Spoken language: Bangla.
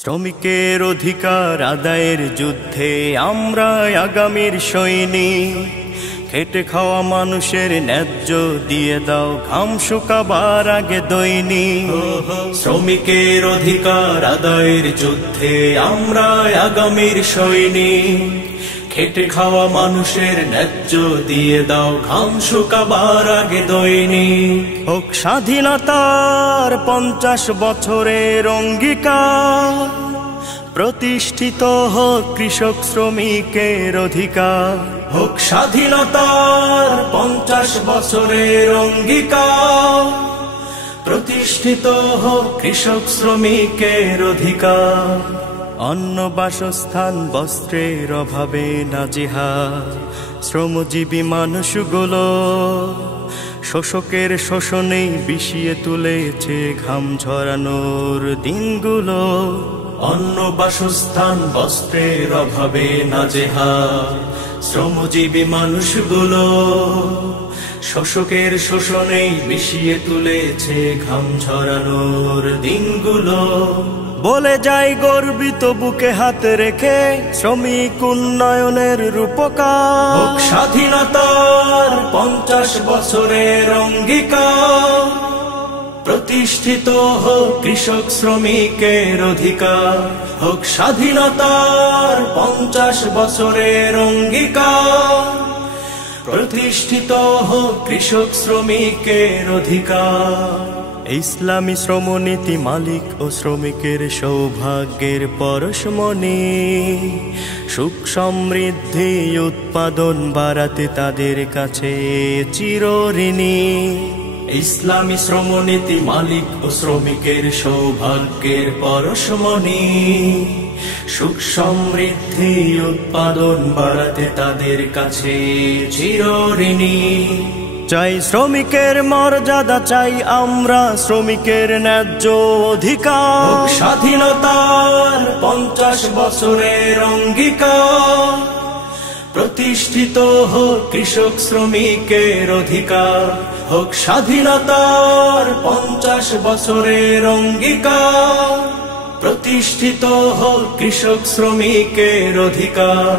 শ্রমিকের অধিকার আদায়ের যুদ্ধে আমরা আগামীর সৈনিক। খেটে খাওয়া মানুষের ন্যায্য দিয়ে দাও, ঘাম শুকাবার আগে দৈনিক। শ্রমিকের অধিকার আদায়ের যুদ্ধে আমরা আগামীর সৈনিক। খেটে খাওয়া মানুষের ন্যায্য দিয়ে দাও, ঘাম শুকাবার আগে দৈনিক। হোক স্বাধীনতার 50 বছরের অঙ্গীকার, প্রতিষ্ঠিত হোক কৃষক শ্রমিকের অধিকার। হোক স্বাধীনতার 50 বছরের অঙ্গীকার, প্রতিষ্ঠিত হোক কৃষক শ্রমিকের অধিকার। অন্ন বাসস্থান বস্ত্রের অভাবে নাজেহাল শ্রমজীবী মানুষগুলো, শোষকের শোষণে বিষিয়ে তুলেছে ঘাম ঝরানোর দিনগুলো। অন্ন বাসস্থান বস্ত্রের অভাবে নাজেহাল শ্রমজীবী মানুষগুলো, শোষকের শোষণে বিষিয়ে তুলেছে ঘাম ঝরানোর দিনগুলো। বলে যাই গর্বিত বুকে হাত রেখে, শ্রমিক উন্নয়নের রূপকার। হোক স্বাধীনতার 50 বছরের অঙ্গীকার, প্রতিষ্ঠিত হোক কৃষক শ্রমিকের অধিকার। হোক স্বাধীনতার 50 বছরের অঙ্গীকার, প্রতিষ্ঠিত হোক কৃষক শ্রমিকের অধিকার। ইসলামী শ্রমনীতি মালিক ও শ্রমিকের সৌভাগ্যের পরশমণি, সুখ সমৃদ্ধি উৎপাদন বাড়াতে তাদের কাছে চিরঋণী। ইসলামী শ্রমনীতি মালিক ও শ্রমিকের সৌভাগ্যের পরশমণি, সুখ সমৃদ্ধি উৎপাদন বাড়াতে তাদের কাছে চিরঋণী। চাই শ্রমিকের মর্যাদা, চাই আমরা শ্রমিকের ন্যায্য অধিকার। স্বাধীনতার 50 বছরের অঙ্গীকার, প্রতিষ্ঠিত হোক কৃষক শ্রমিকের অধিকার। হোক স্বাধীনতার 50 বছরের অঙ্গীকার, প্রতিষ্ঠিত হোক কৃষক শ্রমিকের অধিকার।